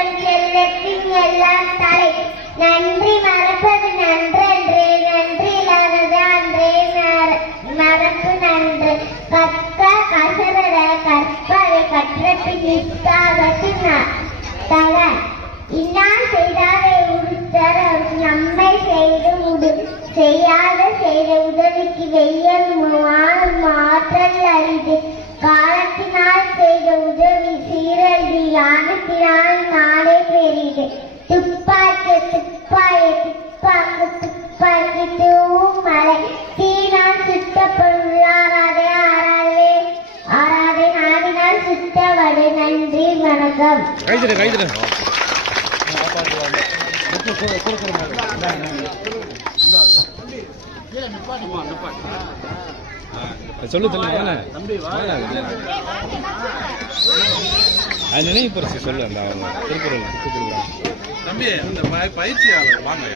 செல்வம் செல்லத்தின் எல்லாம் தலை. நன்றி மறப்பது நன்றன்றே, நன்றி இல்லாதது அன்றே மறப்பு நன்று. கற்க கசடர கற்பவை கற்றபின் நிற்காதது தக. இன்னார் செய்தாரை உறுத்தர நம்மை செய்து செய்யாத செய்த உதவிக்கு வெய்யல் மாற்றல் அரிது. காலத்தினால் செய்த உதவி சீரழிவு ஞானத்தினால் நாளே பெரிது. துப்பாக்கி துப்பாய துப்பாக்கு துப்பாக்கி தூவும் மலை. தீனால் சுட்ட பொருளாராதே ஆராதே ஆராதே நாடினால் சுட்டவடு. நன்றி வணக்கம். சொல்லு நினைவு பரிசு சொல்லு. அந்த அவங்க திருக்குறள் தம்பி அந்த பயிற்சியாளர் வாங்க.